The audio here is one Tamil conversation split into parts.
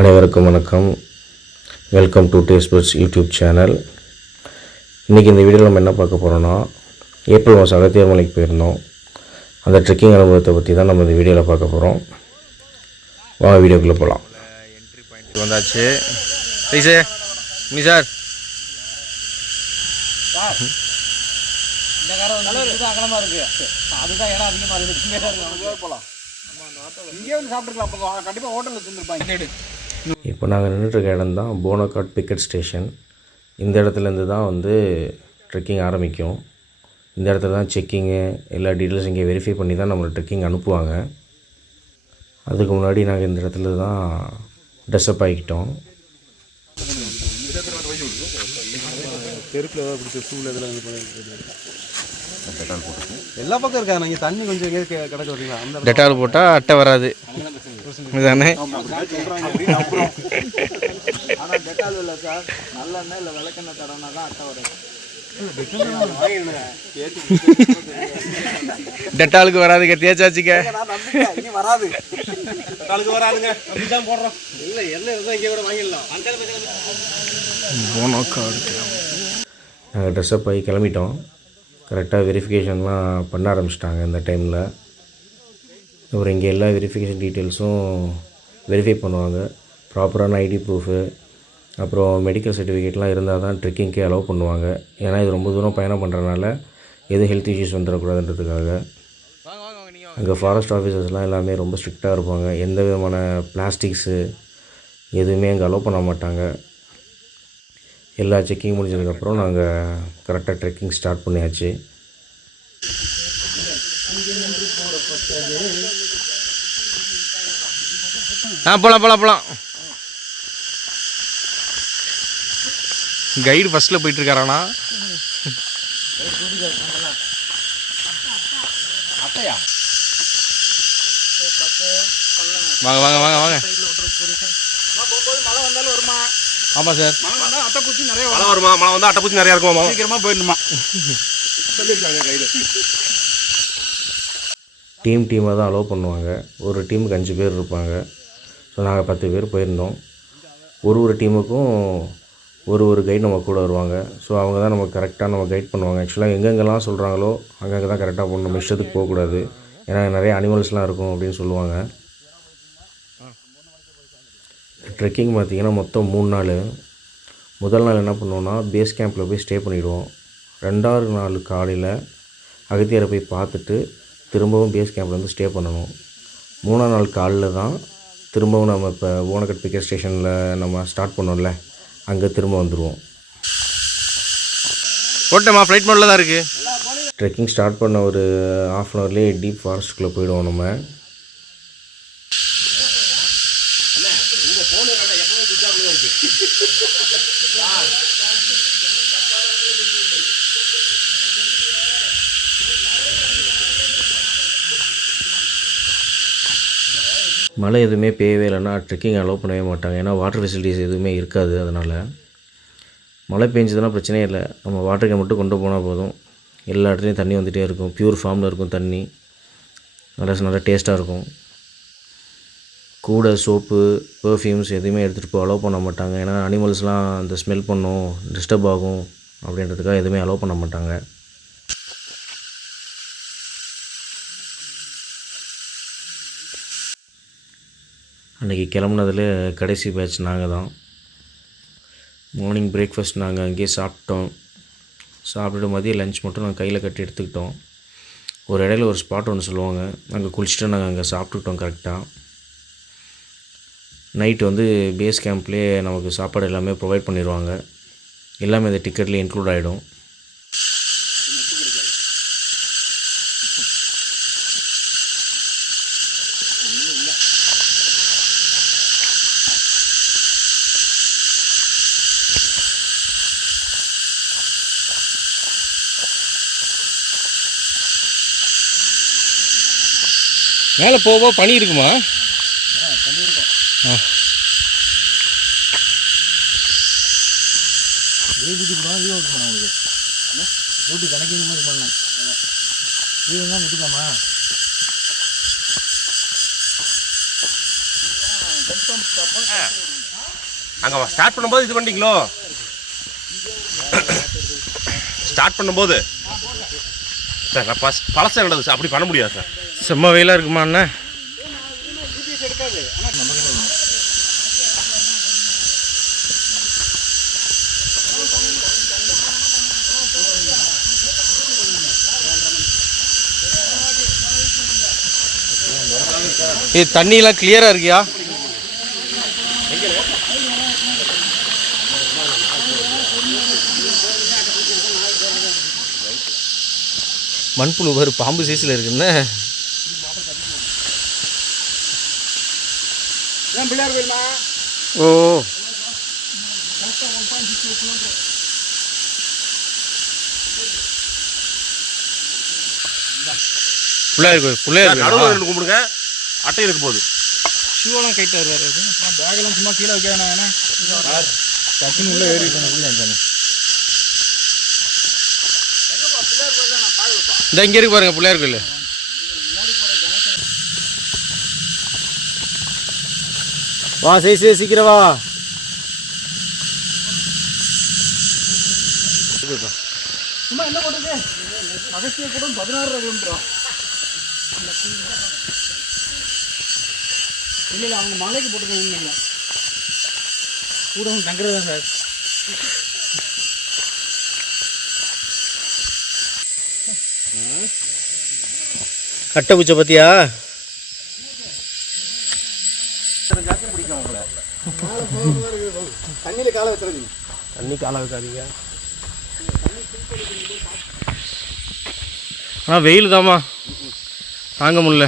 அனைவருக்கும் வணக்கம். Welcome to taste buds YouTube channel. இன்றைக்கி இந்த வீடியோவில் நம்ம என்ன பார்க்க போகிறோன்னா, ஏப்ரல் மாதம் அகத்தியர் மலைக்கு போயிருந்தோம். அந்த ட்ரெக்கிங் அனுபவத்தை பற்றி தான் நம்ம இந்த வீடியோவில் பார்க்க போகிறோம். வாங்க வீடியோக்குள்ளே போகலாம். என்ட்ரி பாயிண்ட் வந்தாச்சு. சார் நீ சார் இந்த காரம் வந்து அகலமாக இருக்குது, அதுதான் இடம் அதிகமாக இருக்குது. போகலாம், இங்கே வந்து சாப்பிட்டுக்கலாம். கண்டிப்பாக ஹோட்டலில் தந்துருப்பாங்க. இப்போ நாங்கள் நின்றுட்டுருக்க இடம் தான் போனகாட் பிக்கெட் ஸ்டேஷன். இந்த இடத்துலேருந்து தான் வந்து ட்ரெக்கிங் ஆரம்பிக்கும். இந்த இடத்துல தான் செக்கிங்கு எல்லா டீட்டெயில்ஸ் இங்கே வெரிஃபை பண்ணி தான் நம்மளை ட்ரெக்கிங் அனுப்புவாங்க. அதுக்கு முன்னாடி நாங்கள் இந்த இடத்துல தான் ட்ரெஸ்அப் ஆகிக்கிட்டோம். எல்லா பக்கம் இருக்கா, நீங்கள் தண்ணி கொஞ்சம் கிடக்கு வரீங்களா? அந்த டெட்டால் போட்டால் அட்டை வராது இதுதானே? ஆனால் டெட்டால் இல்லை சார், நல்லெண்ணெய் இல்லை விளக்கெண்ணெய் தடவைனா தான் அட்டை வராது. டெட்டாலுக்கு வராதுங்க, தேய்ச்சாச்சுக்க வராது. டெட்டாலுக்கு வராதுங்க, அப்படிதான் போடுறோம். இல்லை எல்லாம் இருந்தால் இங்கே கூட வாங்கிடலாம். நாங்கள் ட்ரெஸ்அப் ஆகி கிளம்பிட்டோம். கரெக்டாக வெரிஃபிகேஷன்லாம் பண்ண ஆரம்பிச்சிட்டாங்க இந்த டைமில். அப்புறம் இங்கே எல்லா வெரிஃபிகேஷன் டீட்டெயில்ஸும் வெரிஃபை பண்ணுவாங்க. ப்ராப்பரான ஐடி ப்ரூஃபு, அப்புறம் மெடிக்கல் சர்டிஃபிகேட்லாம் இருந்தால் தான் ட்ரெக்கிங்க்கே அலோவ் பண்ணுவாங்க. ஏன்னா இது ரொம்ப தூரம் பயணம் பண்ணுறதுனால எதுவும் ஹெல்த் இஷ்யூஸ் வந்துடக்கூடாதுன்றதுக்காக. அங்கே ஃபாரஸ்ட் ஆஃபீஸர்ஸ்லாம் எல்லாமே ரொம்ப ஸ்ட்ரிக்டாக இருப்பாங்க. எந்த விதமான பிளாஸ்டிக்ஸு எதுவுமே அங்கே அலோவ் பண்ண மாட்டாங்க. எல்லா செக்கிங் முடிஞ்சதுக்கப்புறம் நாங்கள் கரெக்டாக ட்ரெக்கிங் ஸ்டார்ட் பண்ணியாச்சு. போகலாம். கைடு ஃபஸ்ட்டில் போயிட்டுருக்காராண்ணா. வாங்க. மழை வந்தாலும் வருமா? ஆமாம் சார், மழை வந்தால் அட்டைப்பூச்சி நிறைய மழை வருமா? மழை வந்தால் அட்டைப்பூச்சி நிறையா இருக்குமா? சீக்கிரமாக போயிடணுமா சொல்லியிருக்காங்க கைடு. டீமாக தான் அலோவ் பண்ணுவாங்க. ஒரு டீமுக்கு 5 பேர் இருப்பாங்க. ஸோ நாங்கள் 10 பேர் போயிருந்தோம். ஒரு டீமுக்கும் ஒரு கைடு நம்ம கூட வருவாங்க. ஸோ அவங்க தான் நமக்கு கரெக்டாக நம்ம கைட் பண்ணுவாங்க. ஆக்சுவலாக எங்கெங்கெல்லாம் சொல்கிறாங்களோ அங்கங்கே தான் கரெக்டாக போகணும், நம்ம இஷ்டத்துக்கு போகக்கூடாது. ஏன்னா நிறைய அனிமல்ஸ்லாம் இருக்கும் அப்படின்னு சொல்லுவாங்க. ட்ரெக்கிங் பார்த்திங்கன்னா மொத்தம் 3 நாள். முதல் நாள் என்ன பண்ணுவோன்னா, பேஸ் கேம்பில் போய் ஸ்டே பண்ணிவிடுவோம். 2வது நாள் காலையில் அகத்தியரை போய் பார்த்துட்டு திரும்பவும் பேஸ் கேம்பில் வந்து ஸ்டே பண்ணணும். 3ஆம் நாள் காலையில் தான் திரும்பவும் நம்ம இப்போ போனகாட் பிக்கெட் ஸ்டேஷனில் நம்ம ஸ்டார்ட் பண்ணோம்ல, அங்கே திரும்ப வந்துடுவோம். போட்டோமா, ஃப்ளைட் மோடில் தான் இருக்குது. ட்ரெக்கிங் ஸ்டார்ட் பண்ண ஒரு 1/2 அன் ஹவர்லேயே டீப் ஃபாரஸ்ட்டுக்குள்ளே போயிடுவோம் நம்ம. மழை எதுவுமே பெய்யவே இல்லைன்னா ட்ரெக்கிங் அலோவ் பண்ணவே மாட்டாங்க. ஏன்னா வாட்டர் ஃபெசிலிட்டிஸ் எதுவுமே இருக்காது. அதனால் மழை பெஞ்சதுன்னா பிரச்சனையே இல்லை, நம்ம வாட்டர் கேன் மட்டும் கொண்டு போனால் போதும். எல்லா இடத்துலையும் தண்ணி வந்துகிட்டே இருக்கும். பியூர் ஃபார்மில் இருக்கும் தண்ணி, நல்லா டேஸ்ட்டாக இருக்கும். கூட சோப்பு, பெர்ஃப்யூம்ஸ் எதுவுமே எடுத்துகிட்டு போய் அலோவ் பண்ண மாட்டாங்க. ஏன்னா அனிமல்ஸ்லாம் அந்த ஸ்மெல் பண்ணும், டிஸ்டர்ப் ஆகும் அப்படின்றதுக்காக எதுவுமே அலோவ் பண்ண மாட்டாங்க. அன்றைக்கி கிளம்புனதில் கடைசி பேட்ச் நாங்கள் தான். மார்னிங் பிரேக்ஃபாஸ்ட் நாங்கள் அங்கேயே சாப்பிட்டோம். சாப்பிட்டுட்டு மதியம் லஞ்ச் மட்டும் நாங்கள் கையில் கட்டி எடுத்துக்கிட்டோம். ஒரு இடையில ஒரு ஸ்பாட் ஒன்று சொல்லுவாங்க, அங்கே குளிச்சுட்டு நாங்கள் அங்கே சாப்பிட்டுக்கிட்டோம் கரெக்டாக. நைட்டு வந்து பேஸ் கேம்ப்லேயே நமக்கு சாப்பாடு எல்லாமே ப்ரொவைட் பண்ணிடுவாங்க. எல்லாமே இந்த டிக்கெட்லேயே இன்க்ளூட் ஆகிடும். மேலே போக பனி இருக்குமா? தண்ணி இருக்கும். உங்களுக்கு டியூட்டி கணக்கு மாதிரி பண்ணலாம். இது தான் விட்டுக்கலாமா? அங்கே ஸ்டார்ட் பண்ணும்போது இது பண்ணிங்களோ? ஸ்டார்ட் பண்ணும்போது சார் நான் பழசம் நடந்தது சார், அப்படி பண்ண முடியாது சார். செம்ம வெயிலாக இருக்குமா அண்ணா? இது தண்ணியெல்லாம் கிளியராக இருக்கியா? மண்புழு பாரு பாம்பு சைஸில் இருக்குன்னு. ஓ பிள்ளையார் நடுவில் கும்பிடுங்க. அட்டை இருக்கு போகுது. ஷூவெல்லாம் கைட்டு வருவார். பேக்கெல்லாம் சும்மா கீழே வைக்காதானே, டக்குன்னு உள்ளே ஏறி இருந்தாங்க. இந்த இங்கே இருக்கு பாருங்க பிள்ளையார் கோயில். வா சீக்கிரம் வா. சும்மா என்ன போட்டுருக்கு? அகஸ்திய கூட 16 கிலோமீட்டரா? இல்லை அவங்க மலைக்கு போட்டுருக்காங்க. கூட தங்குறது தான் சார். கட்டை பூச்சை பற்றியா? தண்ணியில் காலை வைக்கிறது. தண்ணி காலை வைக்காதீங்க. ஆனால் வெயில் தாம்மா தாங்க முடியல.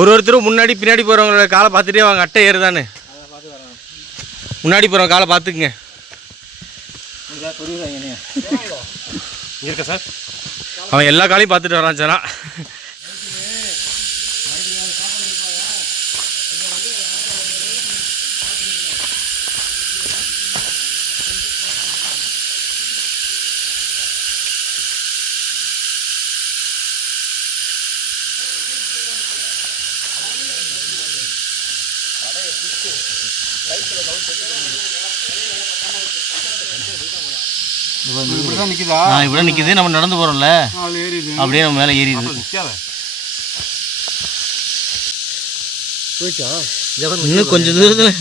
ஒருத்தரும் முன்னாடி பின்னாடி போகிறவங்களோட காலை பார்த்துட்டே வாங்க. அட்டை ஏறுதானே முன்னாடி போகிறவங்க காலை பார்த்துக்குங்க. இருக்கா சார்? அவன் எல்லா காலையும் பார்த்துட்டு வரான் சார். இப்படிதான் நிற்குதா? இப்படி நிற்கிது. நம்ம நடந்து போகிறோம்ல, அப்படியே நம்ம மேலே ஏறிடுது. இன்னும் கொஞ்சம் தூரத்தில்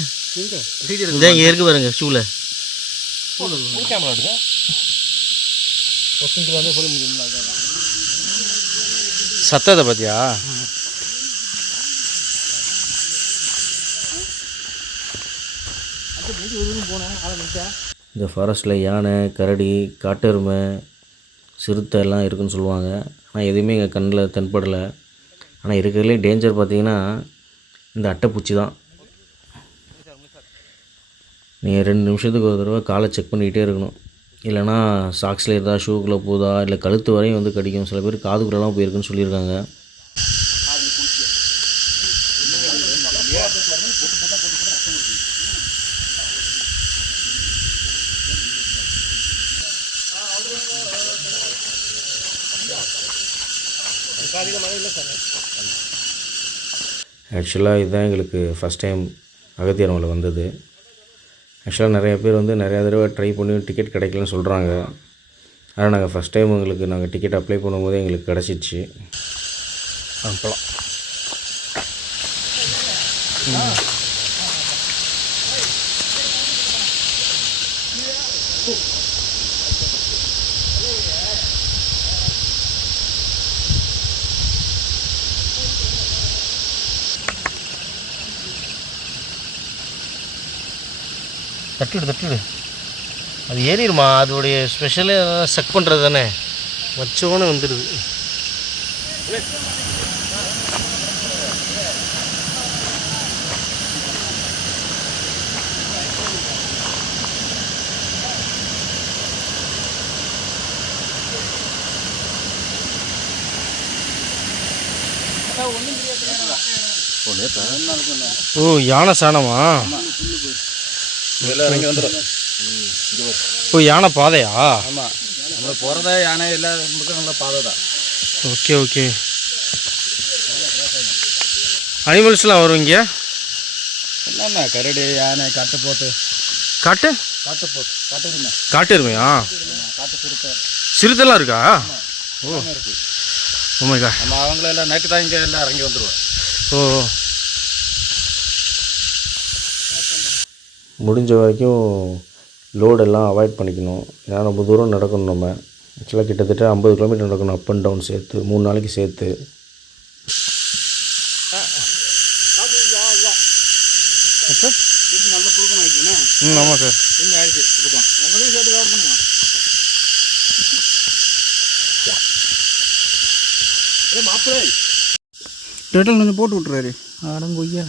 இங்கே இருக்கு பாருங்க ஷூவில். சத்தத்தை பார்த்தியா? இந்த ஃபாரஸ்ட்டில் யானை, கரடி, காட்டெருமை, சிறுத்தை எல்லாம் இருக்குதுன்னு சொல்லுவாங்க. ஆனால் எதுவுமே எங்கள் கண்ணில் தென்படலை. ஆனால் இருக்கிறதுலே டேஞ்சர் பார்த்திங்கன்னா இந்த அட்டைப்பூச்சி தான். நீங்கள் 2 நிமிஷத்துக்கு ஒரு தடவை காலை செக் பண்ணிக்கிட்டே இருக்கணும். இல்லைனா சாக்ஸில் இருந்தால் ஷூக்குள்ளே போதா, இல்லை கழுத்து வரையும் வந்து கடிக்கும். சில பேர் காதுக்குள்ளெல்லாம் போயிருக்குன்னு சொல்லியிருக்காங்க. ஆக்சுவலாக இதுதான் எங்களுக்கு ஃபஸ்ட் டைம் அகத்தியர் மலை வந்தது. ஆக்சுவலாக நிறைய பேர் வந்து நிறையா தடவை ட்ரை பண்ணி டிக்கெட் கிடைக்கலன்னு சொல்கிறாங்க. ஆனால் நாங்கள் ஃபஸ்ட் டைம் நாங்கள் டிக்கெட் அப்ளை பண்ணும்போது எங்களுக்கு கிடச்சிச்சு. போகலாம். தட்டிடு அது ஏறிடுமா? அதோடைய ஸ்பெஷலே செக் பண்ணுறது தானே, வச்சோன்னு வந்துடுது. ஓ யானை சாணமா? ஓ யானை பாதையா? ஆமாம். നമ്മൾ പോറത യാന എല്ലാ മൃഗങ്ങളുടെ പാതത. Okay okay. அனிமல்ஸ்லாம் வரும் இங்கே? என்னென்ன கரடி, யானை, காட்டுப்போத்து. காட்டுப்போத்து, காட்டெருமை. காட்டெருமையா? காட்டு சிறுத்தை. சிறுத்தைலாம் இருக்கா? ஓ இருக்கு. ஓமைக்கா. நம்ம அவங்களெல்லாம் நைட்டு தான் இங்கே எல்லாம் இறங்கி வந்துடுவோம். ஓ முடிஞ்ச வரைக்கும் லோடெல்லாம் அவாய்ட் பண்ணிக்கணும். ஏன்னா ரொம்ப தூரம் நடக்கணும். நம்ம ஆக்சுவலாக கிட்டத்தட்ட 50 கிலோமீட்டர் நடக்கணும், அப் அண்ட் டவுன் சேர்த்து 3 நாளைக்கு சேர்த்து. நல்ல புழுக்கம் ஆகிடுச்சுண்ணே. ஆமாம் சார். இன்னும் ஆயிடுச்சு புழுக்கம். உங்களையும் சேர்த்து கவர் பண்ணுங்க. மாப்பிள்ளை டேட்டல் கொஞ்சம் போட்டு விட்றாரு. ஆடங்கொய்யா.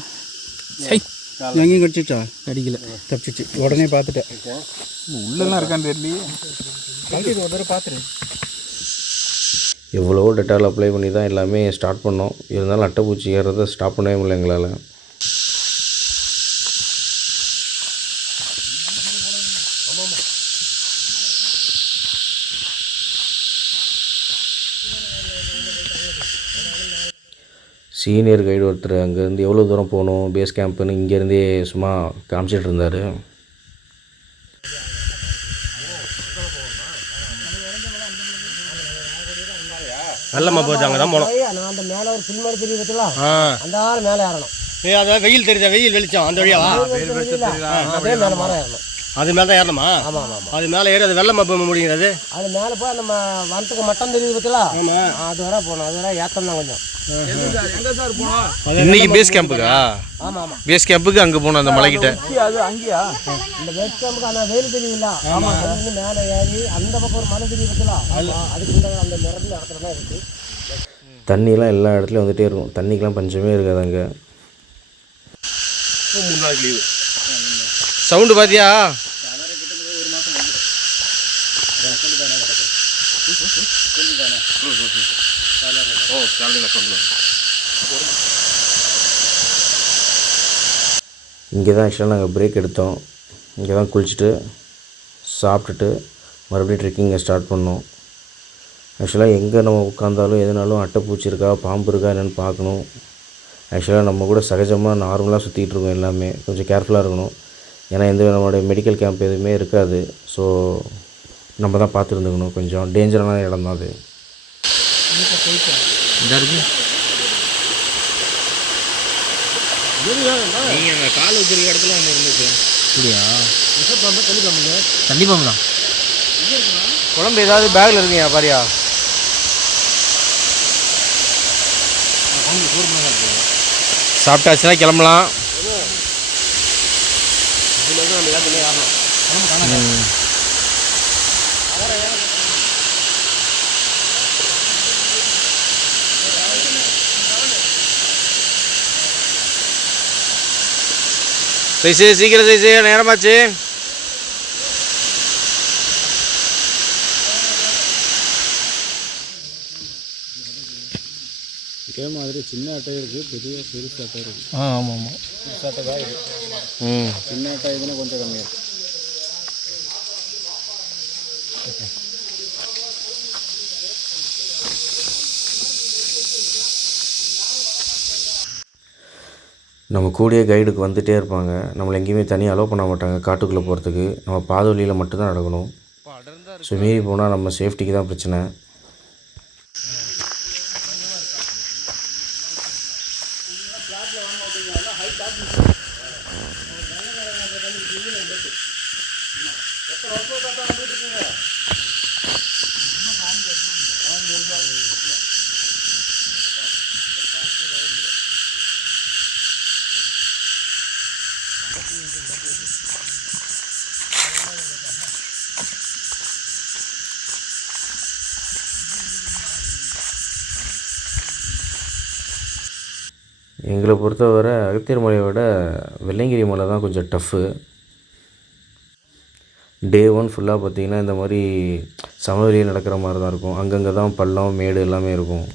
எங்கேயும் கடிச்சிச்சா? கடிக்கல, தப்பிச்சிச்சு. உடனே பார்த்துட்டேன். உள்ளெல்லாம் இருக்கான்னு தெரியலையே. கழிச்சு ஒரு தடவை பார்த்துட்டேன். எவ்வளவோ டெட்டால் அப்ளை பண்ணி தான் எல்லாமே ஸ்டார்ட் பண்ணோம். இருந்தாலும் அட்டைப்பூச்சி ஏறுறதை ஸ்டாப் பண்ணவே முடியல எங்களால். சீனியர் கைடு ஒருத்தர் அங்கேருந்து எவ்வளோ தூரம் போகணும் பேஸ் கேம்ப்புன்னு இங்கேருந்தே சும்மா காமிச்சிட்டு இருந்தார். வெள்ளமா போச்சு, அங்கே தான் போனோம். நான் அந்த மேலே ஒரு சில்மடி தெரியுது பார்த்தீங்களா, ஆ அந்த ஆள் மேலே ஏறணும். அதான் வெயில் தெரியுதா, வெயில் வெளிச்சம் அந்த வழியாவா? அதே மேலே மரம் ஏறணும். அது மேலே தான் ஏறணுமா? ஆமாம் ஆமாம். அது மேலே ஏறி அது வெள்ளமா போக முடியுது. அது மேலே போய் நம்ம வனத்துக்கு மட்டம் தெரியுது பார்த்தீங்களா, ஆமாம். அது வர போகணும். அது வர ஏற்றம் தான் கொஞ்சம். எங்கே சார் போனோம்? இன்னைக்கு பேஸ் கேம்புக்கா? ஆமாம் ஆமாம். பேஸ் கேம்புக்கு அங்கே போகணும், அந்த மலைக்கிட்ட. அது அங்கேயா? இந்த வேஸ்டாமுக்கு அந்த வெயில் தெரியுதுல்ல, அது வந்து மேலே ஏறி அந்த பக்கம் ஒரு மலை தெரியுது பார்த்தீங்களா, அதுக்கு இந்த அந்த நிறந்த இடத்துல தான் இருக்குது. தண்ணியெலாம் எல்லா இடத்துலையும் வந்துகிட்டே இருக்கும். தண்ணிக்கெலாம் பஞ்சமே இருக்காது அங்கே. 3 நாளைக்கு லீவு. சவுண்டு பார்த்தியா? இங்கே தான் ஆக்சுவலாக நாங்கள் பிரேக் எடுத்தோம். இங்கே தான் குளிச்சுட்டு சாப்பிட்டுட்டு மறுபடியும் ட்ரெக்கிங்கை ஸ்டார்ட் பண்ணோம். ஆக்சுவலாக எங்கே நம்ம உட்காந்தாலும் எதுனாலும் அட்டைப்பூச்சி இருக்கா, பாம்பு இருக்கா என்னென்னு பார்க்கணும். ஆக்சுவலாக நம்ம கூட சகஜமாக நார்மலாக சுற்றிட்டு இருக்கோம். எல்லாமே கொஞ்சம் கேர்ஃபுல்லாக இருக்கணும். ஏன்னா எந்த நம்மளுடைய மெடிக்கல் கேம்ப் எதுவுமே இருக்காது. ஸோ நம்ம தான் பார்த்துருந்துக்கணும். கொஞ்சம் டேஞ்சரான இடம் தான் அது. நீங்கள் அங்கே கால் வச்சிருக்க இடத்துல ஒன்று இருந்துச்சு. அப்படியா? தண்ணி பாம்பு தான். குழம்பு ஏதாவது பேக்கில் இருக்குங்க பாரியா? சாப்பிட்டாச்சுன்னா கிளம்பலாம். சீக்கிரம் நேரமாச்சு. இதே மாதிரி சின்ன அட்டை இருக்குது, பெரிய பெருசு அட்டை இருக்குது. ஆமாம் ஆமாம். பெருசு அட்டை தான் இருக்குது. சின்ன அட்டை இதுன்னு கொஞ்சம் கம்மியாக இருக்குது. நம்ம கூடிய கைடுக்கு வந்துகிட்டே இருப்பாங்க. நம்மளை எங்கேயுமே தனியாக அலோவ் பண்ண மாட்டாங்க காட்டுக்குள்ளே போகிறதுக்கு. நம்ம பாதை வழியில் மட்டும்தான் நடக்கணும். ஸோ மீறி போனால் நம்ம சேஃப்டிக்கு தான் பிரச்சனை. எங்களை பொறுத்தவரை அகத்தியர் மலையை விட வெள்ளையங்கிரி மலை தான் கொஞ்சம் டஃப்பு. டே 1 ஃபுல்லாக பார்த்திங்கன்னா இந்த மாதிரி சமவெளியில் நடக்கிற மாதிரி தான் இருக்கும். அங்கங்கே தான் பள்ளம் மேடு எல்லாமே இருக்கும்.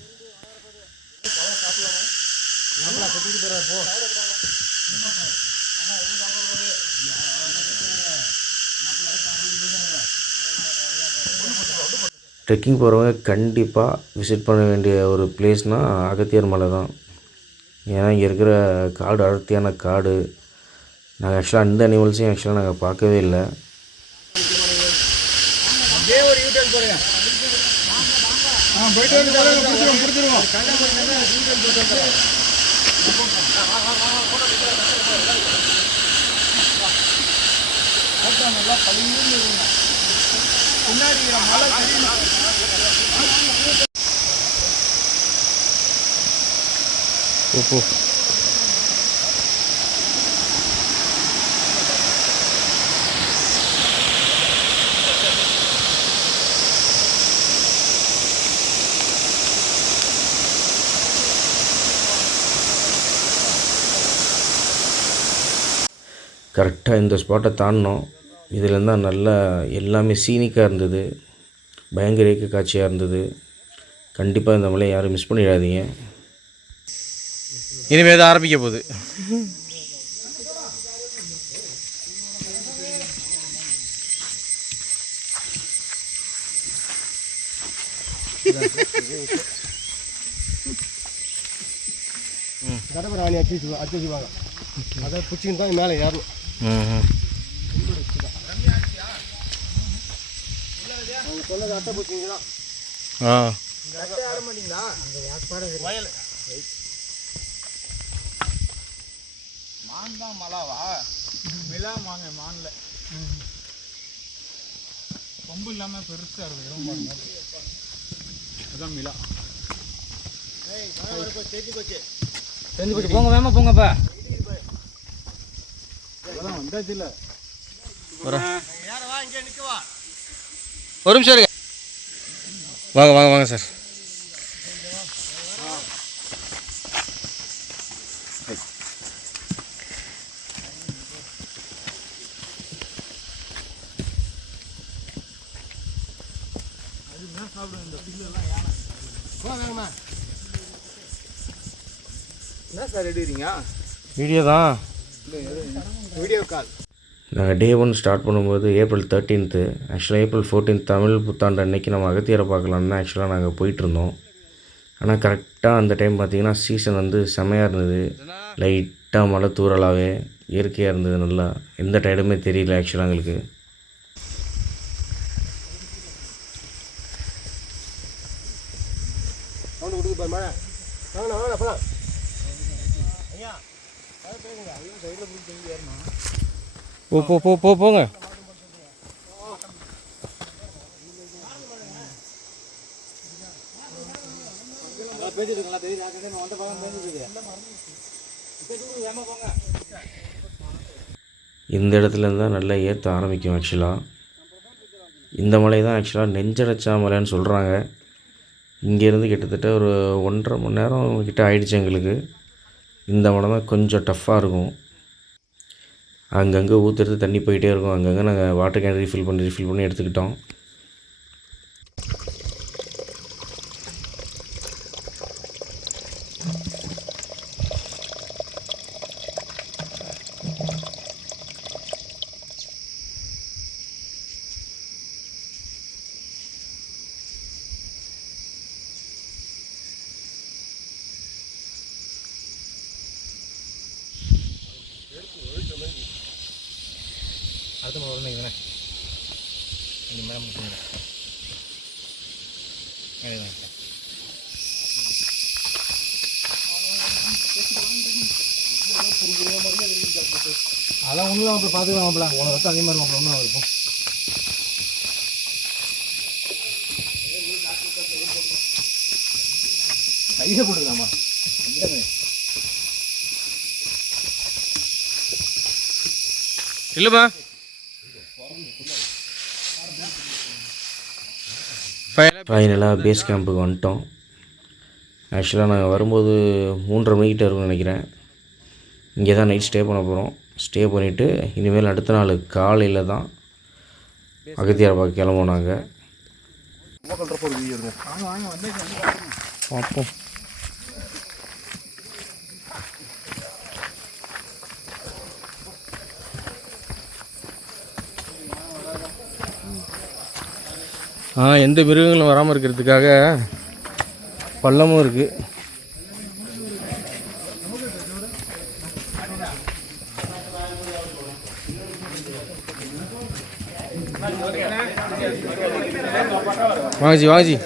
ட்ரெக்கிங் போகிறவங்க கண்டிப்பாக விசிட் பண்ண வேண்டிய ஒரு பிளேஸ்னால் அகத்தியர் மலை தான். ஏன்னா இங்கே இருக்கிற காடு அடர்த்தியான காடு. நாங்கள் ஆக்சுவலாக அந்த அனிமல்ஸையும் ஆக்சுவலாக நாங்கள் பார்க்கவே இல்லை. அப்படியே ஒரு யூட்டர்ன் போடுங்க. போயிட்டு வந்து கொடுத்துருவோம். நல்லா பழின்னு பின்னாடி மழை போ. கரெக்டாக இந்த ஸ்பாட்டை தாண்டினோம். இதில் தான் நல்லா எல்லாமே சீனிக்காக இருந்தது, பயங்கர இயக்க காட்சியாக இருந்தது. கண்டிப்பாக இந்த மலையை யாரும் மிஸ் பண்ணிடாதீங்க. இனிமேல் தான் ஆரம்பிக்க போகுது. கடப்பராணி அடிச்சுவாங்க. அதை பிடிச்சின்னு தான் மேலே ஏறணும். அவங்க சொன்னது அட்டை பிடிச்சிங்க தான். அட்டை ஆட மாட்டீங்களா? அந்த யாப்பாடு வயல் மான் தான் மலாவா? மிளா மாங்க மானில் கொம்பு இல்லாமல் பெருசாக இருக்குது. அதுதான் மிளா. தெரிஞ்சு போச்சு. போங்க வேமா போங்கப்பா. வந்தாச்சு இல்லை ஒரு நிமிஷம் இருங்க. வாங்க சார். என்ன சார் எடுக்கிறீங்க? வீடியோ தான். Video call. நாங்கள் டே 1 ஸ்டார்ட் பண்ணும்போது April 13. ஆக்சுவலாக April 14 தமிழ் புத்தாண்டு அன்னைக்கு நம்ம அகத்தியரை பார்க்கலான்னு ஆக்சுவலாக நாங்கள் போயிட்டுருந்தோம். ஆனால் கரெக்டாக அந்த டைம் பார்த்திங்கன்னா சீசன் வந்து செமையாக இருந்தது. லைட்டாக மழை தூறலாகவே இயற்கையாக இருந்தது. நல்லா எந்த டயர்டுமே தெரியல ஆக்சுவலாக எங்களுக்கு. சவுண்டு கொடுக்கு பாரு மழை. வாங்கண்ணா போகலாம். ஐயா பேசுங்க. ஐயா சைடில் பிடிச்சி தங்கி ஏறணும். போங்க. இந்த இடத்துல தான் நல்லா ஏற்ற ஆரம்பிக்கும். ஆக்சுவலாக இந்த மலை தான் ஆக்சுவலாக நெஞ்சடைச்சா மலைன்னு சொல்கிறாங்க. இங்கேருந்து கிட்டத்தட்ட ஒரு 1.5 மணி நேரம் கிட்ட ஆயிடுச்சு எங்களுக்கு. இந்த மலை தான் கொஞ்சம் டஃப்பாக இருக்கும். அங்கங்கே ஊற்றுறது தண்ணி போயிட்டே இருக்கும். அங்கங்கே நாங்கள் வாட்டர் கேன் ரீஃபில் பண்ணி எடுத்துக்கிட்டோம். அடுத்த முறை உடனே இதுண்ணே இந்த மேடம் அதெல்லாம் ஒன்றும் அப்போ பார்த்துக்கலாம் மாப்பிள. உனக்கு வந்து அதே மாதிரி மாப்பிள ஒன்றும் இருக்கும். கையை போட்டுக்கலாமா? இல்லைப்பா. ஃபைனலாக பேஸ் கேம்புக்கு வந்துட்டோம். ஆக்சுவலாக நாங்கள் வரும்போது 3:30 மணிக்கிட்ட இருக்கும்னு நினைக்கிறேன். இங்கே தான் நைட் ஸ்டே பண்ண போகிறோம். ஸ்டே பண்ணிவிட்டு இனிமேல் அடுத்த நாள் காலையில் தான் அகத்தியாரை பார்க்க கிளம்புவோம் நாங்கள். பார்ப்போம். எந்த மிருகங்களும் வராமல் இருக்கிறதுக்காக பள்ளமும் இருக்குது. வாங்கி வாங்கி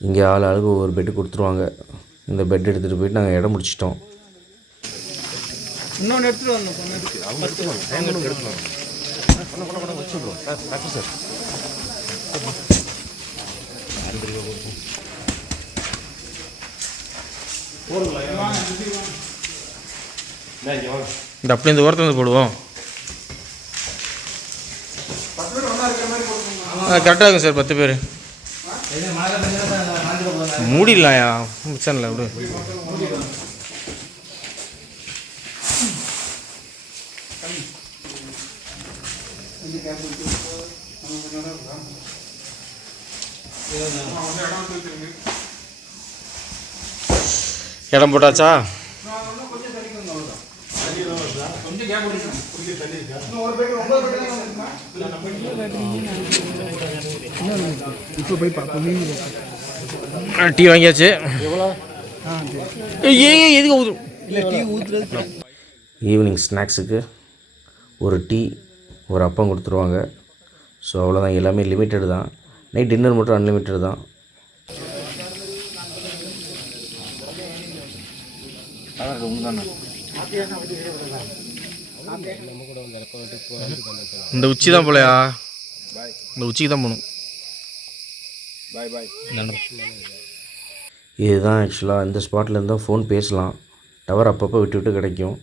இங்கே ஆளுக்கு ஒவ்வொரு பெட்டு கொடுத்துருவாங்க. இந்த பெட் எடுத்துகிட்டு போயிட்டு நாங்கள் இடம் முடிச்சிட்டோம். இன்னொன்று எடுத்துகிட்டு வரணும். இந்த அப்படியே இந்த ஓரத்தில் வந்து போடுவோம். கரெக்டாக இருக்கும் சார். 10 பேர் மூடிடலாயா, பிரச்சனை இல்லை. விடு. இடம் போட்டாச்சா? இப்போ போய் பார்ப்போம். டீ வாங்கியாச்சு. எதுக்கு ஊது? இல்லை, டீ ஊற்றுறது. ஈவினிங் ஸ்நாக்ஸுக்கு ஒரு டீ, ஒரு அப்பம் கொடுத்துருவாங்க. ஸோ அவ்வளோதான், எல்லாமே லிமிட்டட் தான். நைட் டின்னர் மட்டும் அன்லிமிட்டட் தான். இந்த உச்சி தான் போலையா? இந்த உச்சிக்கு தான் போகணும். இதுதான் ஆக்சுவலாக இந்த ஸ்பாட்லேருந்து தான் ஃபோன் பேசலாம். டவர் அப்பப்போ விட்டு விட்டு கிடைக்கும்.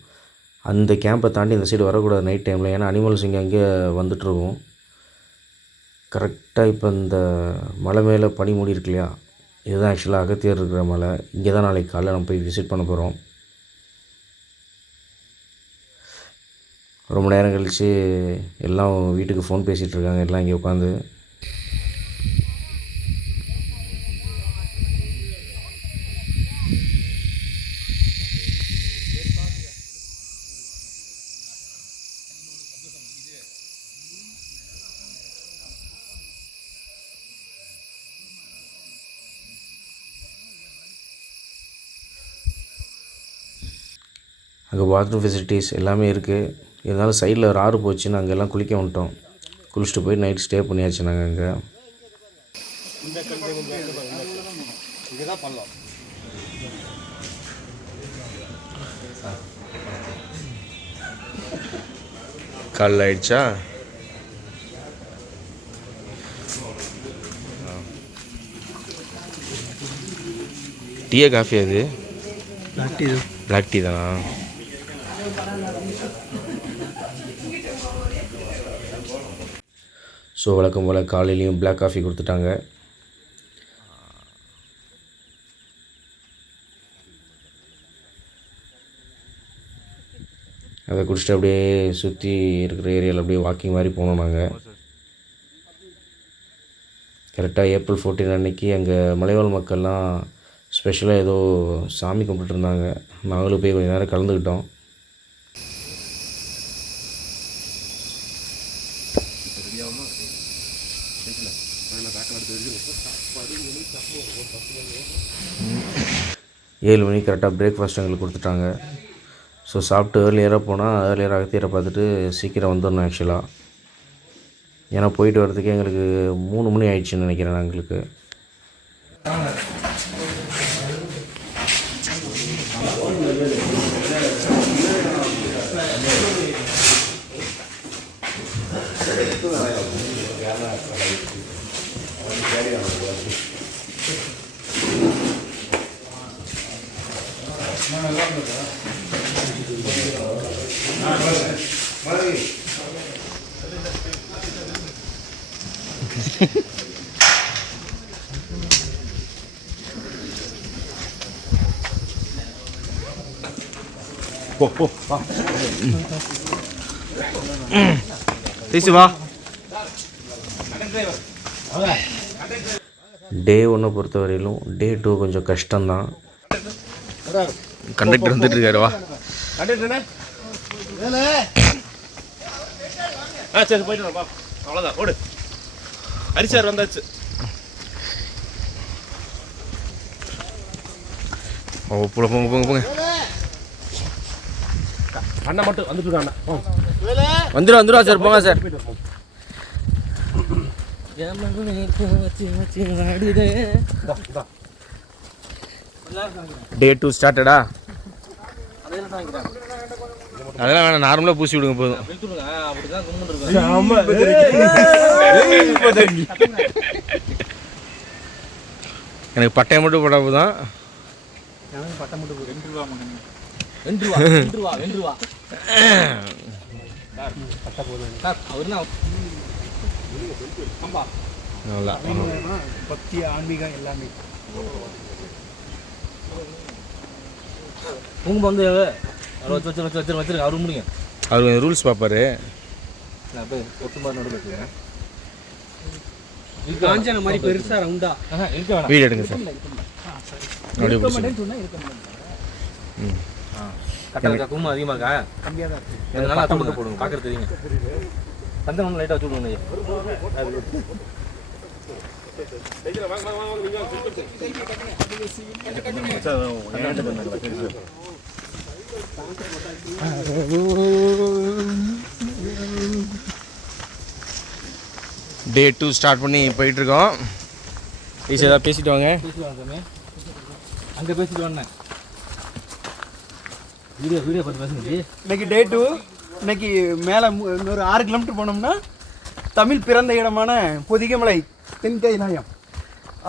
அந்த கேம்பை தாண்டி இந்த சைடு வரக்கூடாது நைட் டைமில். ஏன்னா அனிமல்ஸ் இங்கே அங்கே வந்துட்டுருக்கும். கரெக்டாக இப்போ இந்த மலை மேலே பனி மூடி இருக்கு இல்லையா, இதுதான் ஆக்சுவலாக அகத்தியர் இருக்கிற மலை. இங்கே தான் நாளைக்கு காலையில் நம்ம போய் விசிட் பண்ண போகிறோம். ரொம்ப நேரம் கழித்து எல்லாம் வீட்டுக்கு ஃபோன் பேசிகிட்ருக்காங்க, எல்லாம் இங்கே உட்காந்து. அங்கே பாத்ரூம் ஃபெசிலிட்டிஸ் எல்லாமே இருக்குது. இருந்தாலும் சைடில் ஒரு ஆறு போச்சுன்னு அங்கே எல்லாம் குளிக்க வந்துட்டோம். குளிச்சுட்டு போய் நைட் ஸ்டே பண்ணியாச்சு நாங்கள் அங்கே. காலைல ஆயிடுச்சா? டீயா காஃபி? அது பிளாக் டீ தானா? ஸோ வழக்கம் போல் காலையிலையும் பிளாக் காஃபி கொடுத்துட்டாங்க. அதை குடிச்சிட்டு அப்படியே சுற்றி இருக்கிற ஏரியாவில் அப்படியே வாக்கிங் மாதிரி போனோம் நாங்கள். கரெக்டாக April 14 அன்றைக்கி அங்கே மலைவாழ் மக்கள்லாம் ஸ்பெஷலாக ஏதோ சாமி கும்பிட்டுட்டு இருந்தாங்க. நாங்களும் போய் கொஞ்சம் நேரம் கலந்துக்கிட்டோம். ஏழு மணிக்கு கரெக்டாக பிரேக்ஃபாஸ்ட் எங்களுக்கு கொடுத்துட்டாங்க. ஸோ சாப்பிட்டு ஏர்லியராக போனால் ஏர்லியராக அகத்தியரை பார்த்துட்டு சீக்கிரம் வந்துடணும் ஆக்சுவலாக. ஏன்னா போயிட்டு வரதுக்கே எங்களுக்கு 3 மணி ஆயிடுச்சுன்னு நினைக்கிறேன் எங்களுக்கு. பேசி வா. டே 1 பொறுத்தவரையிலும் டே 2 கொஞ்சம் கஷ்டம்தான். கண்டக்டர் வந்துட்டு இருக்காரு. வா. கண்டுட்டுண்ணே சரி போயிட்டு வா. அவ்வளோதான் ஓடு. ஹரிசார் வந்தாச்சு. ஓ போங்க போங்க போங்க போங்க. அண்ணன் மட்டும் வந்துட்டு இருக்காங்க. வந்துடுவா சார். போங்க சார். டே 2 ஸ்டார்டடா? அதெல்லாம் வேணாம், நார்மலாக பூசி விடுங்க போதும். எனக்கு பட்டையை மட்டும் போட போதும். பக்தி ஆன்மீகம் எல்லாமே உங்க வந்து வச்சிருங்க அவரு முடியுங்க. அவர் ரூல்ஸ் பார்ப்பாரு. காஞ்சன மாதிரி பெருசா ரவுண்டா இருக்க வேணாம். வீடு எடுங்க சார். அப்படியே பிடிச்சி. கரெக்டாக கும்பம் அதிகமாக இருக்கா? கம்மியாக தான் இருக்கு. அதனால அச்சோடு போடுங்க. பார்க்குறது தெரியுங்க. சந்தனம் ஒன்று லைட்டாக வச்சு விடுங்க. டே 2 ஸ்டார்ட் பண்ணி போயிட்டுருக்கோம். ஈஸியாக ஏதாவது பேசிட்டு வாங்க. அங்கே பேசிட்டு வந்தேன். வீடியோ பார்த்து பேசுங்க. இன்னைக்கு டே 2. இன்னைக்கு மேலே இன்னொரு 6 கிலோமீட்டர் போனோம்னா தமிழ் பிறந்த இடமான பொதிகைமலை தென்கைலாயம்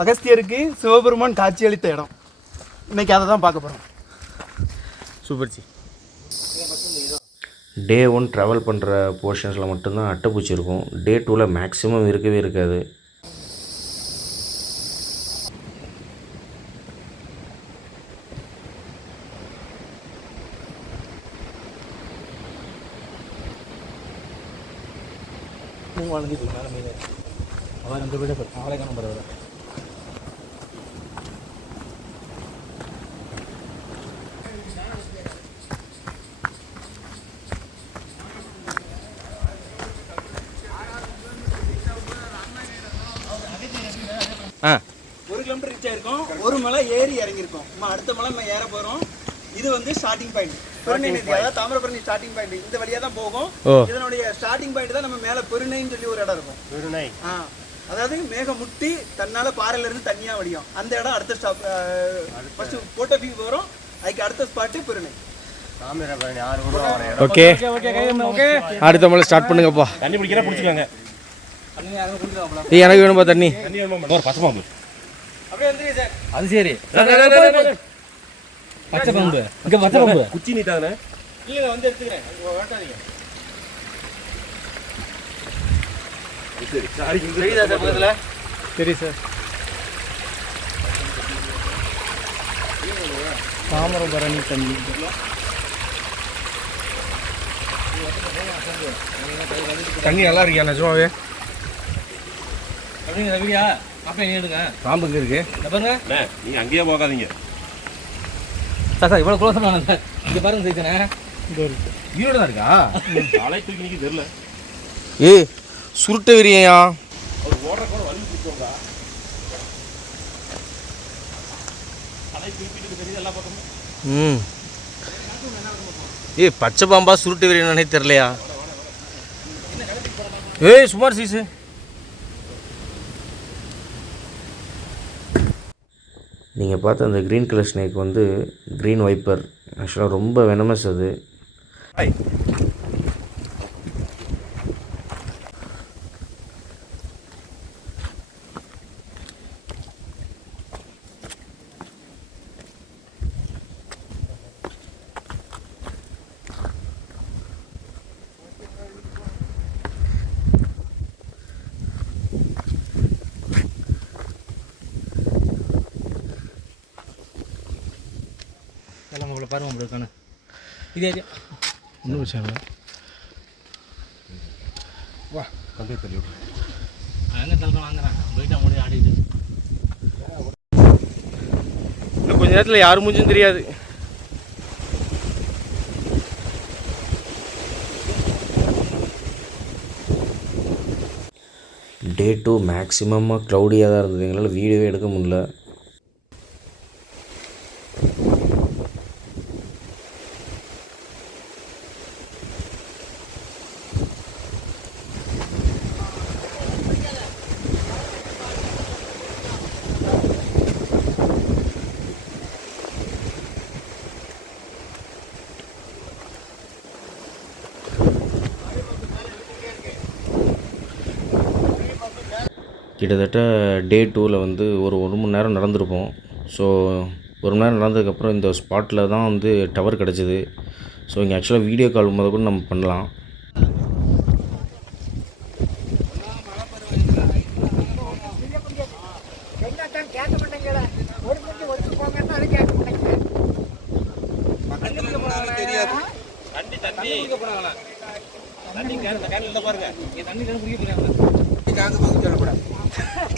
அகஸ்தியருக்கு சிவபெருமான் காட்சியளித்த இடம். இன்னைக்கு அதை தான் பார்க்க போகிறோம். Super C. டே 1 ட்ராவல் பண்ணுற போர்ஷன்ஸில் மட்டும்தான் அட்டைப்பூச்சி இருக்கும். டே 2ல் மேக்ஸிமம் இருக்கவே இருக்காது. அவர் அந்த வீடு அவளை காணும் பரவாயில்ல. ஆ 1 கிலோமீட்டர் ரீச் ஆயிருக்கோம். ஒரு மலை ஏறி இறங்கியிருக்கோம். அடுத்த மலை நம்ம ஏற போகிறோம். இது வந்து ஸ்டார்டிங் பாயிண்ட். பெருநை நதி, அதாவது தாமிரபரணி ஸ்டார்டிங் பாயிண்ட். இந்த வழியாக தான் போகும். இதனுடைய ஸ்டார்டிங் பாயிண்ட் தான் நம்ம மேலே பெருநைன்னு சொல்லி ஒரு இடம் இருக்கும். பெருநை. அதாவது மேகம் முட்டி தன்னால பாறையில இருந்து தண்ணியா வடியும். அந்த இடம் அடுத்த ஸ்டாப். ஃபர்ஸ்ட் போட்டோ வியூ வரும். அதுக்கு அடுத்த ஸ்பாட்டு பெருநை. தாமிரபரணி ஆறு கூட வரையும். ஓகே அடுத்த மலை ஸ்டார்ட் பண்ணுங்கப்பா. தண்ணி பிடிக்கிறா பிடிச்சிக்கோங்க. எனக்கு வேணும்பா தண்ணி. தண்ணி வேணுமா? ஒரு பச்சை பாம்பு. அப்படியே வந்துருங்க சார். அது சரி. பச்சை பாம்பு. இங்கே பச்சை பாம்பு. குச்சி நீட்டாதானே? கீழே வந்து எடுத்துக்கிறேன். வேண்டாதீங்க. சரி சாரி. தெரியுதா சார் பக்கத்தில்? சரி சார். தாமிரபரணி தண்ணி. தண்ணி நல்லா இருக்கியா நிஜமாவே? அப்படிங்க ரவியா அப்படியே எடுங்க. பாம்புங்க இருக்கு. பாருங்க நீங்க அங்கேயே போகாதீங்க சார். சார் இவ்வளோ க்ளோஸ் ஆனேன் சார். இங்கே பாருங்க சைத்தனே. ஈரோடு தான் இருக்கா? நாளை தூக்கி நிற்க தெரியல. ஏய் சுருட்ட விரியா? அவர் ஓடுற கூட வலி பிடிச்சோங்க. தலை தூக்கிட்டு தெரியுது எல்லா பக்கமும். ஏய் பச்சை பாம்பா சுருட்டு விரியானே தெரியலையா? ஏய் சுமார் சீஸு. நீங்கள் பார்த்த அந்த க்ரீன் கலர் ஸ்னேக் வந்து க்ரீன் வைப்பர். ஆக்சுவலாக ரொம்ப வெனமஸ் அது. எல்லாம் உங்களை பாருங்க உங்களுக்கு இருக்கானு. இதே ஒன்றும் பிரச்சனை இல்லை. வா அப்படியே தள்ளி விட்ரு. அங்கே தள்ளுறோம் வாங்குறாங்க போயிட்டு முடியும் ஆடிட்டு. இன்னும் கொஞ்ச நேரத்தில் யாரும் மூஞ்சும் தெரியாது. டே 2 மேக்ஸிமமாக க்ளவுடியாக தான் இருந்தது, எங்களால் வீடியோவே எடுக்க முடியல. கிட்டத்தட்ட டே 2ல் வந்து ஒரு மணி நேரம் நடந்திருப்போம். ஸோ 1 மணி நேரம் நடந்ததுக்கப்புறம் இந்த ஸ்பாட்டில் தான் வந்து டவர் கிடச்சிது. ஸோ இங்கே ஆக்சுவலாக வீடியோ கால் முத கூட நம்ம பண்ணலாம்.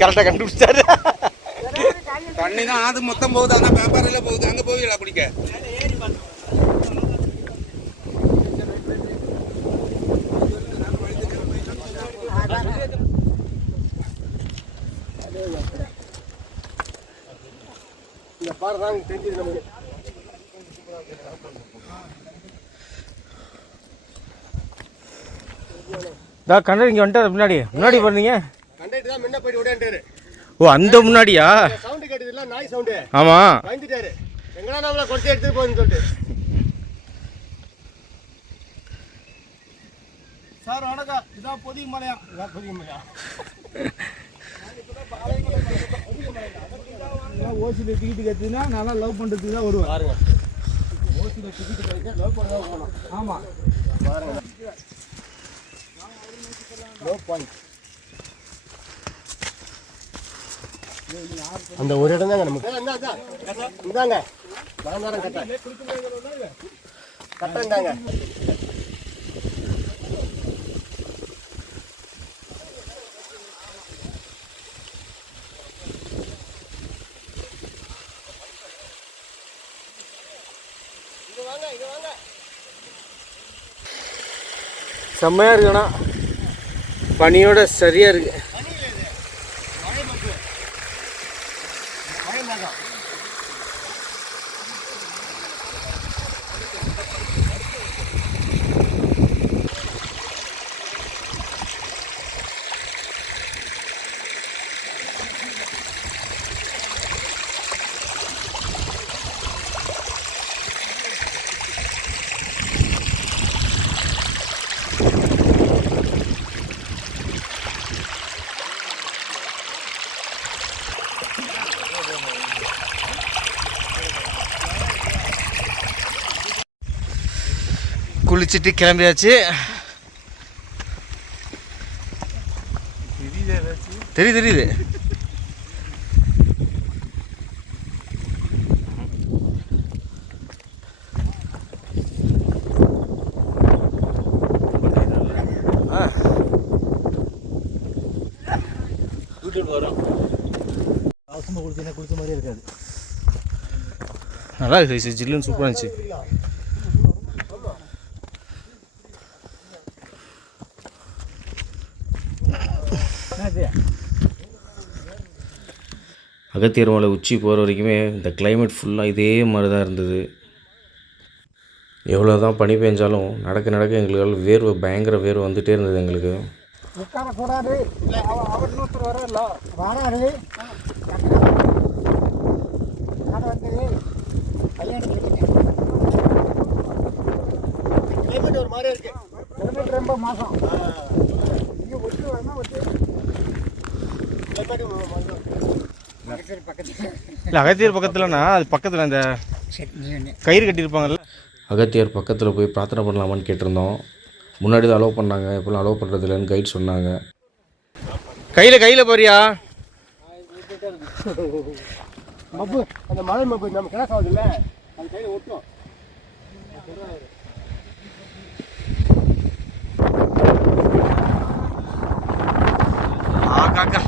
கரெக்டாக கண்டுபிடிச்சாரு. தண்ணி தான் அது மொத்தம் போகுது, அதான் பேப்பரில் போகுது, அங்கே போவீங்களா குடிக்க? இந்த பாரு தான் தெரிஞ்சது நமக்கு. கண்டர் இங்கே வந்துட்டார். முன்னாடி பண்ணீங்க. கண்டக்டர் தான் முன்ன போயிட்டு விடாண்டாரு. ஓ அந்த முன்னாடியா? சவுண்டு கேட்டதுல நாய் சவுண்டு. ஆமாம் பயந்துட்டாரு. எங்கடா நம்மள கொண்டு எடுத்துட்டு போகுதுன்னு சொல்லிட்டு. சார் வணக்கம். இதான் பொதிய மலையா? இதான் பொதிய மலையா? ஓசியில் டிக்கெட்டு கற்றுனா நல்லா லவ் பண்ணுறதுக்கு தான் வருவேன். ஓசியில் டிக்கெட்டு கிடைக்க லவ் பண்ண தான் போகணும். ஆமாம் லவ் பாயிண்ட். அந்த ஒரு இடம் தாங்க நமக்கு. இந்தாங்க மரம் கட்ட கட்டண்டாங்க. செம்மையாக இருக்குண்ணா. பனியோட சரியாக இருக்கு. குளிச்சுட்டு கிளம்பியாச்சு. தெரியுது. குளிச்ச மாதிரியே இருக்காது. நல்லா இருக்கு. ஜில்லுன்னு சூப்பராக இருந்துச்சு. அகத்தியர் மலை உச்சி போகிற வரைக்குமே இந்த கிளைமேட் ஃபுல்லாக இதே மாதிரி தான் இருந்தது. எவ்வளோ தான் பனி பெஞ்சாலும் நடக்க எங்களுக்கு வேர்வை, பயங்கர வேர்வை வந்துகிட்டே இருந்தது எங்களுக்கு. உட்காரக்கூடாது. அவர் இன்னொருத்தர் வராருல வராரு. நான் வந்து கிளைமேட் ஒரு மாதிரி இருக்கு. கிளைமேட் ரொம்ப மாசம் இங்கே ஒட்டு வரணும். ஒட்டு இல்லை அகத்தியர் பக்கத்துலண்ணா, அது பக்கத்தில் அந்த கயிறு கட்டியிருப்பாங்கல்ல. அகத்தியர் பக்கத்தில் போய் பிரார்த்தனை பண்ணலாமான்னு கேட்டிருந்தோம். முன்னாடி தான் அலோவ் பண்ணாங்க, இப்போலாம் அலோவ் பண்ணுறது இல்லைன்னு கைட் சொன்னாங்க. கையில் போறியா? மப்பு அந்த மலை மப்பு நம்ம கிளாஸ் ஆகுது இல்லை, அது கையில் ஒட்டும். காக்கா.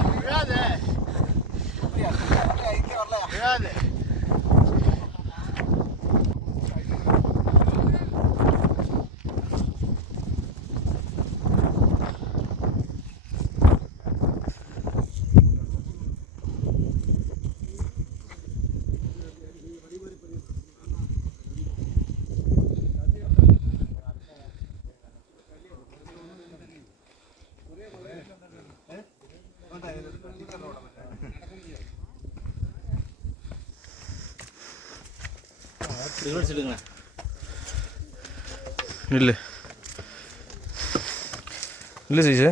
நில்லு இல்லை சீசு.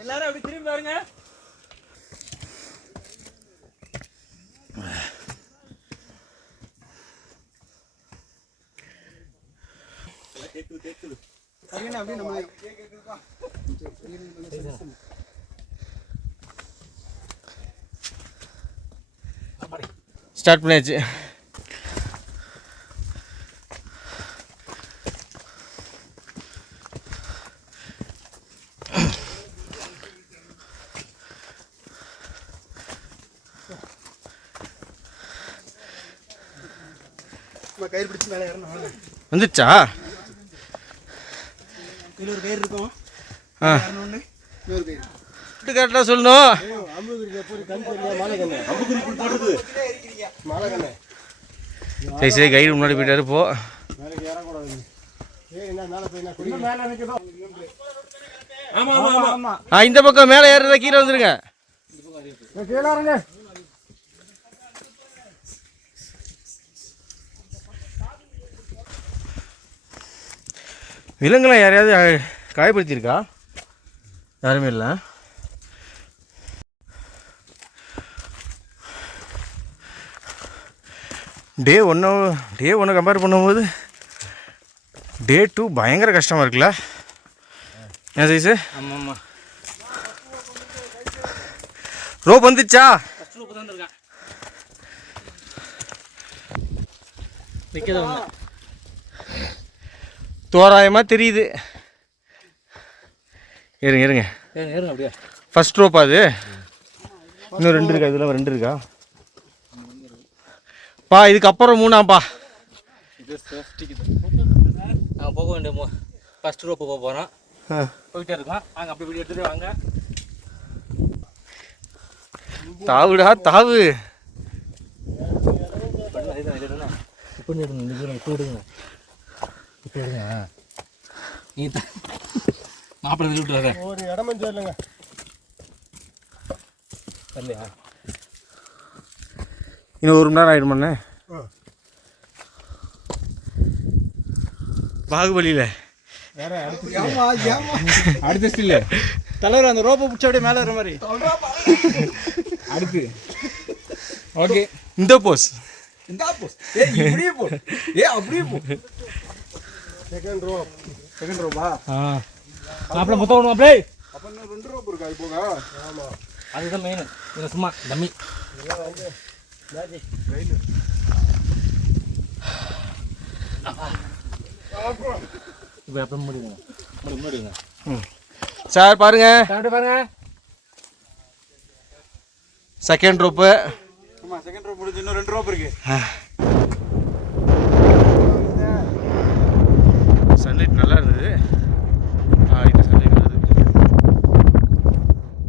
எல்லாரும் அப்படி திரும்பி பாருங்க. அப்படியே நம்ம ஸ்டார்ட் பண்ணியாச்சு. கயிறு பிடிச்சி மேலே ஏறணும். வந்துச்சா? இதில் ஒரு கயிறு இருக்கும். ஆ இன்னொரு கயிறு கரெக்டாக சொல்லணும். சரி சரி கைடு முன்னாடி போயிட்டாரு. போ இந்த பக்கம் மேலே ஏறுறத கீழே வந்துருங்க. விலங்குலாம் யாரையாவது காயப்படுத்தியிருக்கா? யாருமே இல்லை. டே ஒன்று கம்பேர் பண்ணும்போது டே 2 பயங்கர கஷ்டமாக இருக்குல்ல? ஏன் சைஸு? ஆமாம் ஆமாம். ரோப் வந்துச்சா? தோராயமாக தெரியுது. இருங்க இருங்க அப்படியே ஃபஸ்ட் ரோப்பா அது? இன்னும் 2 இருக்கா? இதெல்லாம் 2 இருக்கா? பா இதுக்கப்புறம் 3ஆம்பா. நாங்கள் போக வேண்டிய ஃபஸ்ட் ரோப்பு போக போகிறோம். போயிட்டே இருக்கோம். வாங்க அப்படி இப்படி எடுத்துகிட்டு வாங்க. தாவுடா தாவு. இப்போ எடுங்க இப்போ எடுங்க இப்போ எடுங்க. நீ மாப்பிள்ளை விட்டு வர ஒரு இடமும் சொல்லுங்க. இல்லையா? இன்னும் 1 மணி நேரம் ஆகிடுமாண்ணே. பாகுபலியில் அடுத்த ஸ்டில் தலைவர் அந்த ரோப்பை பிடிச்ச அப்படியே மேலே வர மாதிரி. அடுத்து ஓகே இந்த போஸ். இந்த போஸ். இப்படியே போ. அப்படியே போ. செகண்ட் ரோப்பா? மாப்பிள்ளை மொத்தம் ஒன்று அப்படியே. அப்போ இன்னும் 2 ரோப் இருக்கா? அது போக. ஆமாம், அதுதான் மெயின். இது சும்மா டம்மி. இப்போ அப்புறம் முடியுங்க. முடியுங்க. சார் பாருங்க பாருங்க. Second rope. ஆமாம், செகண்ட் ரோப் முடிஞ்சு இன்னும் 2 ரோப் இருக்கு. சன்லைட் நல்லா இருந்தது. இந்த சன்லைட் வருது.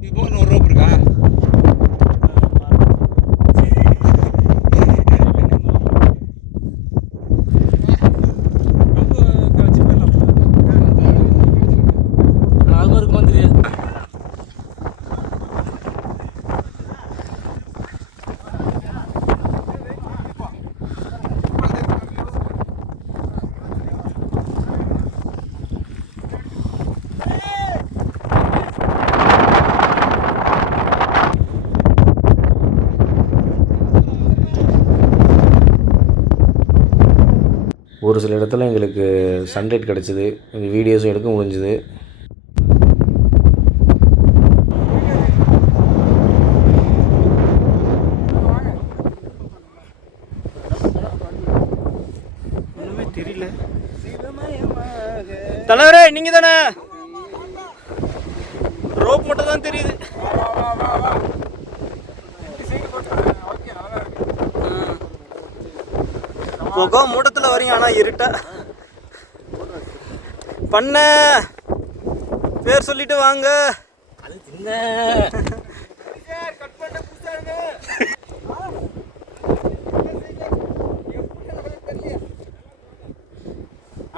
இது போக இன்னொரு ரோப் இருக்கா? அது இருக்குமா தெரியாது. ஒரு சில இடத்துல எங்களுக்கு சன்லைட் கிடச்சிது. வீடியோஸும் எடுக்க முடிஞ்சுது. ஒன்றுமே தெரியல. தலைவரே நீங்க தானே? ரோப் மட்டும் தான் தெரியுது. புகை மூட்டத்துல வரீங்க, ஆனா இருட்டா. பண்ண பேர் சொல்லிட்டு வாங்க.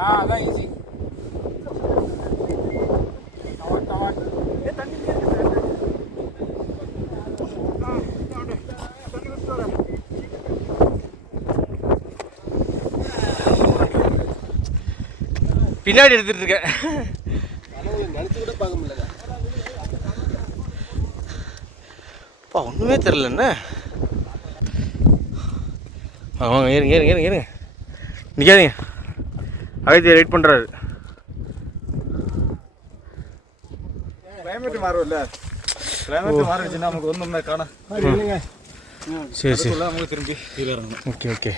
அதான் ஈஸி. பின்னாடி எடுத்துட்டு இருக்கேன். நினைச்சு கூட பார்க்க முடியல. ஒன்றுமே தெரில என்ன. வாங்க ஏறுங்க ஏறுங்க ஏறுங்க ஏறுங்க. நிற்காதீங்க. அகத்தியை ரைட் பண்ணுறாரு. கிளைமேட் மாறும்ல, கிளைமேட் மாறிடுச்சுன்னா நமக்கு ஒன்றும் காண. சரி சரி நமக்கு திரும்பி கீழே இறங்கணும். Okay okay.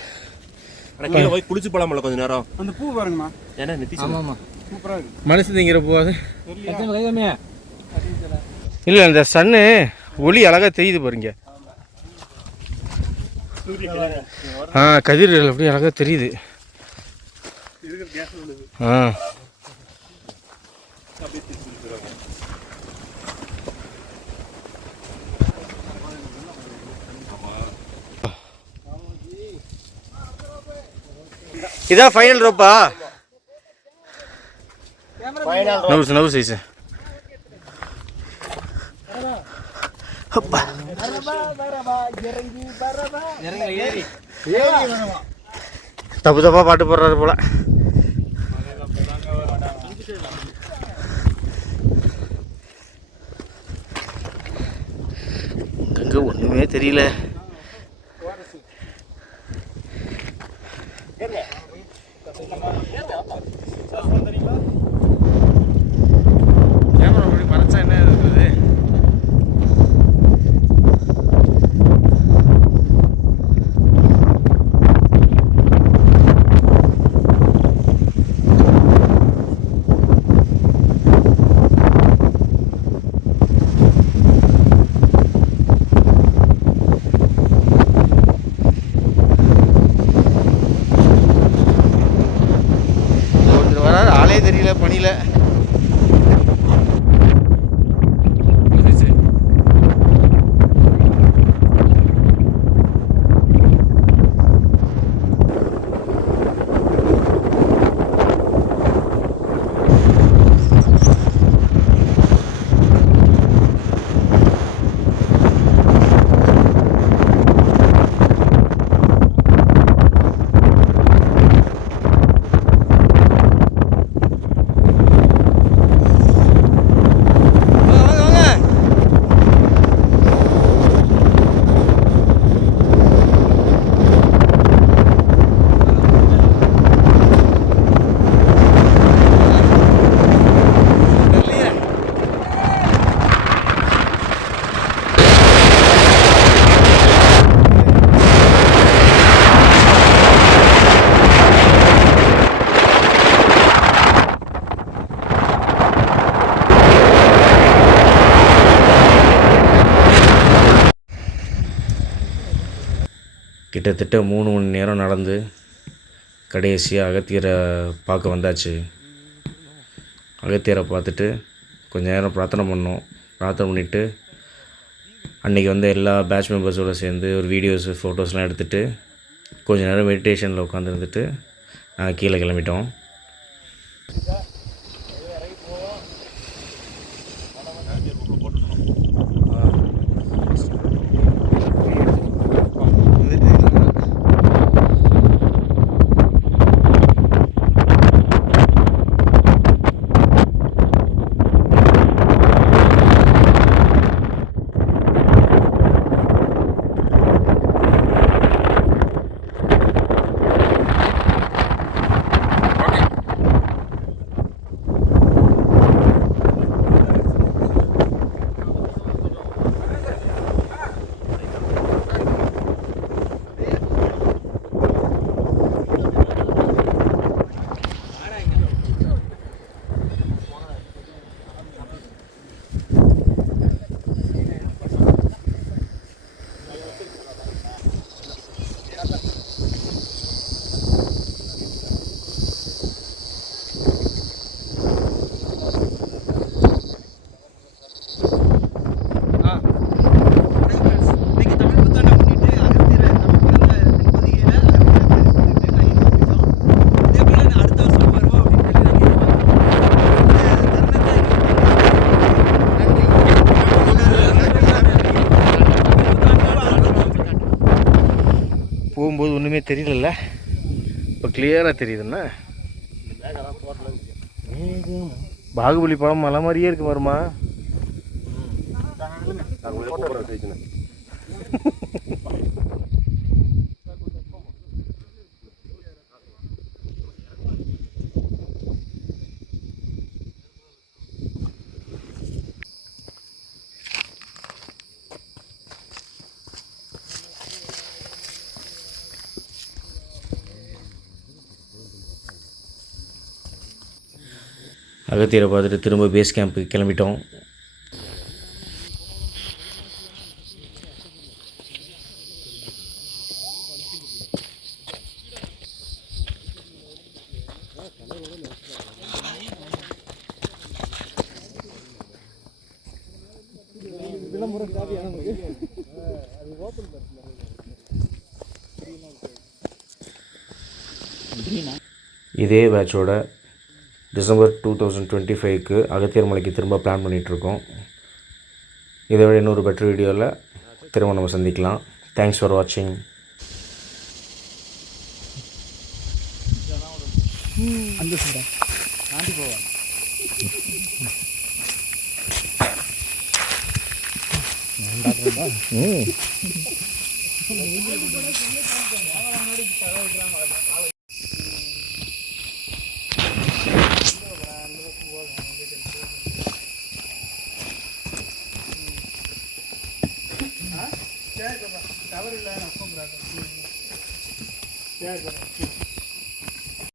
கீழே போய் குளிச்சு போலாமல கொஞ்ச நேரம். அந்த பூ பாருங்கண்ணா. ஏன்னா நித்திச்சு. ஆமாம் சூப்பராக இருக்கு. மனசு திங்கிற போவாது. கைதமே இல்லை, அந்த சன்னு ஒளி அழகாக தெரியுது பாருங்க. கதிர்கள் அப்படியே அழகாக தெரியுது. இதான் ஃபைனல் ரோப்பா? நவு சைஸ். தப்பு தப்பா பாட்டு போடுறாரு போல. அங்க ஒண்ணுமே தெரியல. கேமரா அப்படி மறைச்சா என்ன இருக்குது? தெரியல பனியில். கிட்டத்தட்ட 3 மணி நேரம் நடந்து கடைசியாக அகத்தியரை பார்க்க வந்தாச்சு. அகத்தியரை பார்த்துட்டு கொஞ்சம் நேரம் பிரார்த்தனை பண்ணோம். பிரார்த்தனை பண்ணிவிட்டு அன்றைக்கி வந்து எல்லா பேட்ச் மெம்பர்ஸோடு சேர்ந்து ஒரு வீடியோஸு ஃபோட்டோஸ்லாம் எடுத்துகிட்டு கொஞ்சம் நேரம் மெடிடேஷனில் உட்காந்துருந்துட்டு நாங்கள் கீழே கிளம்பிட்டோம். எதுவுமே தெரியல. இப்போ கிளியராக தெரியுதுண்ணா. பாகுபலி படம் மலை மாதிரியே இருக்கு வருமா. அகத்தியரை பார்த்துட்டு திரும்ப பேஸ் கேம்புக்கு கிளம்பிட்டோம். இதே பேட்சோட டிசம்பர் 2025க்கு அகத்தியர் மலைக்கு திரும்ப பிளான் பண்ணிகிட்ருக்கோம். இதை விட இன்னொரு பெட்டர் வீடியோவில் திரும்ப நம்ம சந்திக்கலாம். தேங்க்ஸ் ஃபார் வாட்சிங். அந்த சைடா தாண்டி போவா. டவர் இல்லை.